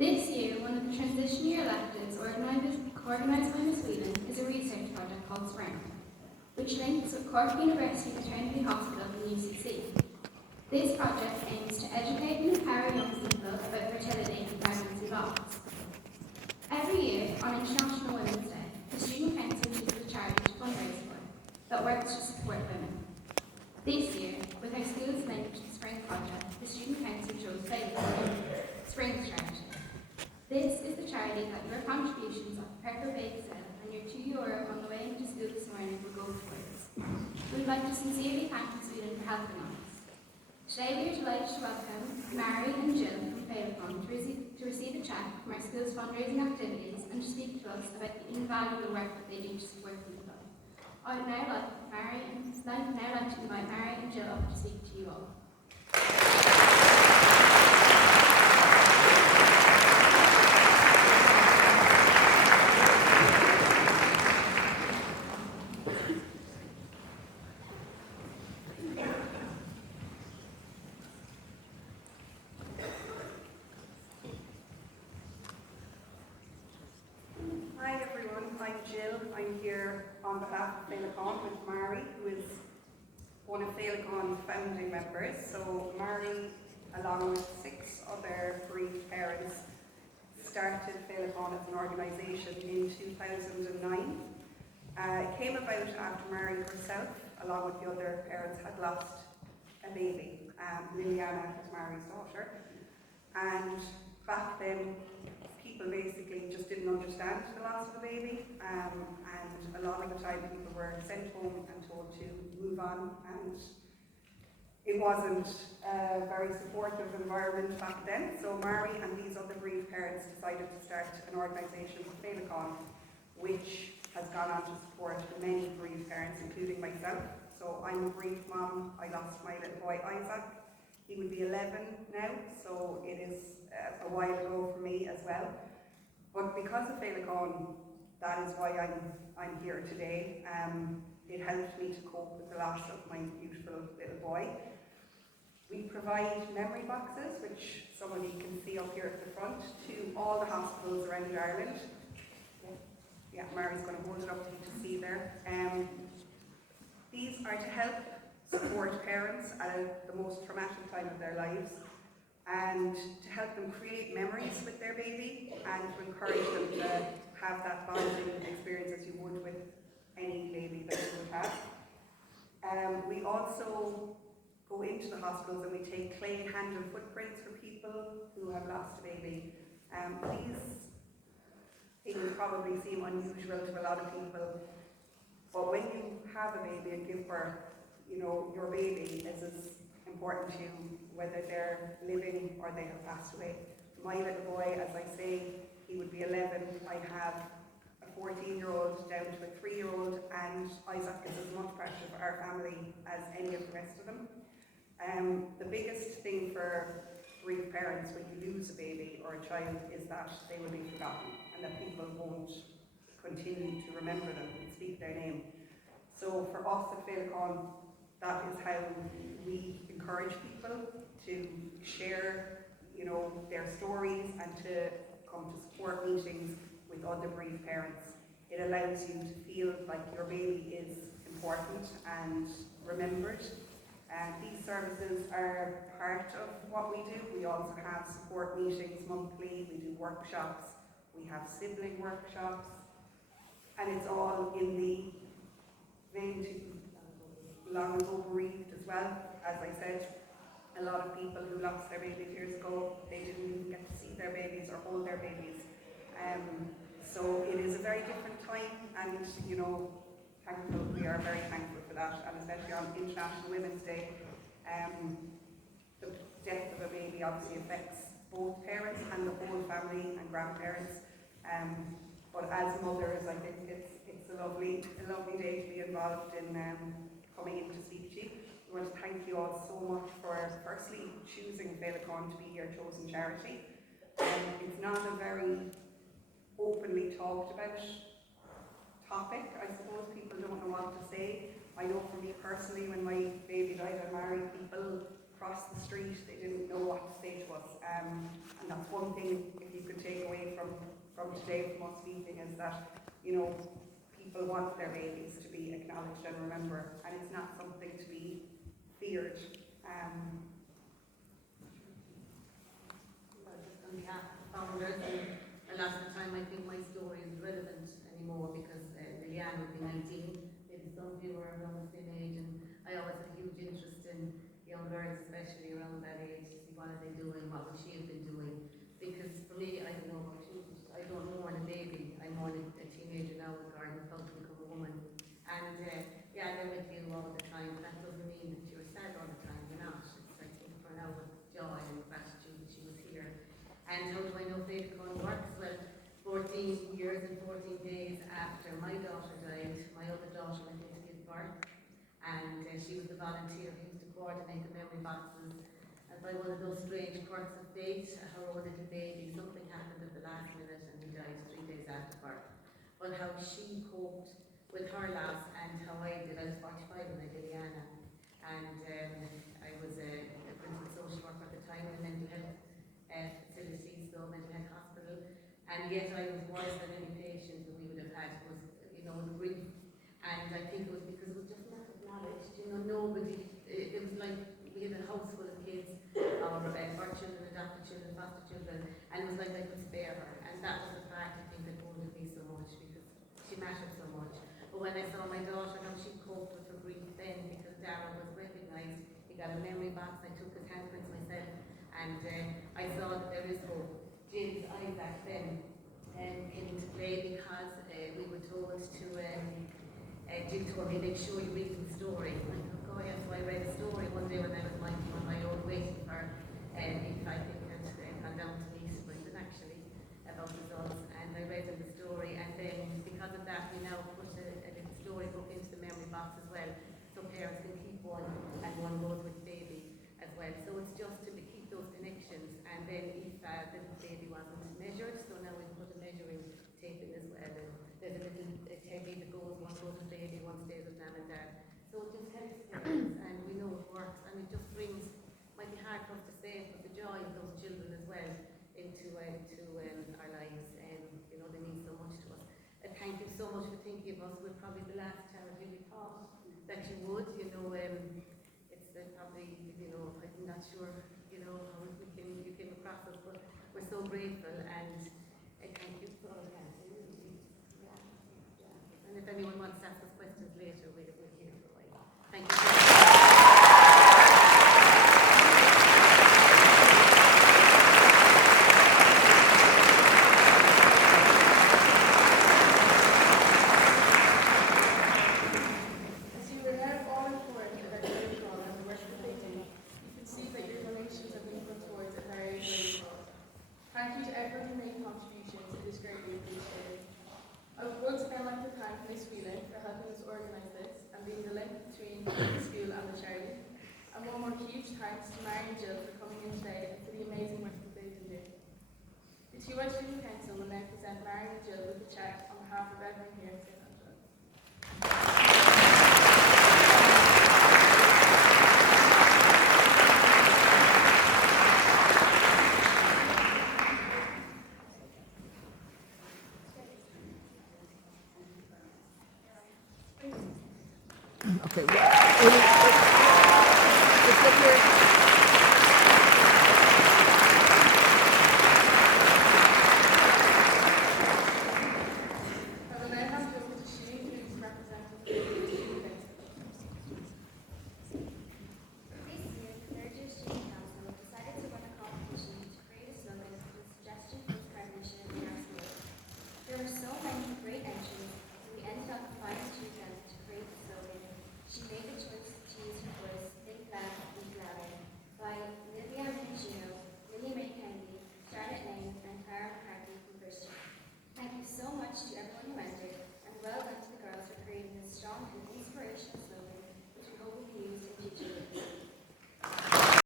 This year, one of the transition year electives organised by Miss Whelan is a research project called Spring, which links with Cork University Maternity Hospital and UCC. This project aims to educate and empower young people about fertility and pregnancy loss. Every year, on International Women's Day, the Student Council chooses a charity to fundraise for that works to support women. This year, with our schools linked to the Spring project, the Student Council chose Spring's charity. This is the charity that your contributions of per bake sale and your €2 on the way into school this morning will go towards. We would like to sincerely thank Ms. Whelan for helping us. Today we are delighted to welcome Mary and Jill from Féileacáin to receive a cheque from our school's fundraising activities and to speak to us about the invaluable work that they do to support people. I would now like to invite Mary and Jill up to speak to you all. I'm Jill. I'm here on behalf of Féileacáin with Mary, who is one of Féileacáin's founding members. So Mary, along with 6 other bereaved parents, started Féileacáin as an organisation in 2009. It came about after Mary herself, along with the other parents, had lost a baby. Liliana was Mary's daughter. And back then, people basically just didn't understand the loss of a baby, and a lot of the time people were sent home and told to move on, and it wasn't a very supportive environment back then. So Mary and these other bereaved parents decided to start an organisation called Féileacáin, which has gone on to support many bereaved parents, including myself. So I'm a bereaved mom. I lost my little boy Isaac. He would be 11 now, so it is a while ago for me as well. But because of Féileacáin, that is why I'm here today. It helped me to cope with the loss of my beautiful little boy. We provide memory boxes, which some of you can see up here at the front, to all the hospitals around Ireland. Yeah, Mary's going to hold it up to you to see there. These are to help support parents at the most traumatic time of their lives, and to help them create memories with their baby and to encourage them to have that bonding experience as you would with any baby that you would have. We also go into the hospitals and we take clay hand and footprints for people who have lost a baby. These things probably seem unusual to a lot of people, but when you have a baby and give birth, you know, your baby is as important to you, whether they're living or they have passed away. My little boy, as I say, he would be 11. I have a 14-year-old down to a 3-year-old, and Isaac is as much part of our family as any of the rest of them. The biggest thing for bereaved parents when you lose a baby or a child is that they will be forgotten and that people won't continue to remember them and speak their name. So for us at Féileacáin, that is how we encourage people to share, you know, their stories and to come to support meetings with other bereaved parents. It allows you to feel like your baby is important and remembered. And these services are part of what we do. We also have support meetings monthly, we do workshops, we have sibling workshops, and it's all in the vein to long ago bereaved as well. As I said, a lot of people who lost their babies years ago, they didn't even get to see their babies or hold their babies. So it is a very different time, and you know, we are very thankful for that, and especially on International Women's Day. The death of a baby obviously affects both parents and the whole family and grandparents. But as mothers, I think it's a lovely day to be involved in coming in to speak to you. We want to thank you all so much for firstly choosing Féileacáin to be your chosen charity. It's not a very openly talked about topic. I suppose people don't know what to say. I know for me personally, when my baby died, I married people across the street, they didn't know what to say to us. us. And that's one thing, if you could take away from today from us speaking, is that, you know, people want their babies to be acknowledged and remembered, and it's not something to be feared. Well, just on behalf of the founders, and a lot of the time I think my story is relevant anymore because Liliane would be 19, maybe some of you are around the same age, and I always had a huge interest in young girls, especially around that age, to see what are they doing, what would she have been doing. Because for me, I don't know about you, I don't know more than a baby, I'm more than a teenager now, a girl who's about to become a woman. And yeah, they're with you all the time, but that doesn't mean that you're sad all the time, you're not. It's, I think, for now with joy and gratitude that she was here. And how do I know Faith going works? Well, 14 years and 14 days after my daughter died, my other daughter went in to give birth, and she was the volunteer who used to coordinate the memory boxes. And by one of those strange quirks of fate, her own little baby, something happened at the last minute and he died 3 days after birth. But how she coped with her loss and how I did, I was 45 when I did Liliana, and I was a principal social worker at the time in a mental health facility, so mental health hospital, and yet I was worse than any patient that we would have had, was, you know, the grief. And I think it was because it was just not acknowledged, you know, nobody, it was like we had a house full of kids, our birth children, adopted children, foster children, and it was like I could spare her, and that was the part I think that wounded me so much, because she mattered so much. But when I saw my daughter, how she coped with her grief then, because Darragh was recognised, he got a memory box, I took his handprints myself, and I saw that there is hope. James Isaac then came into play because we were told to, Jim told me, make sure you read the story. And I thought, oh yeah, so I read a story one day when I was minding on my own, waiting for if I think had gone down to meet Brendan actually about results, and I read the story, and then because of that we now put a little storybook into the memory box as well, so parents can keep one, and one goes with baby as well. So it's just to keep those connections, and then if the baby wasn't measured, so now we put a measuring tape in as well, and there's a little teddy that goes, one goes with baby, one stays with mum and dad. So it just helps parents, and we know it works, and it just brings, might be hard for us to say it, but the joy of those children as well into our lives, and you know, they mean so much to us. Thank you so much for thinking of us. We're probably the last charity we thought that you would, you know, it's probably, you know, I'm not sure, you know, how you came across us, but we're so grateful, and thank you for all that. And if anyone wants to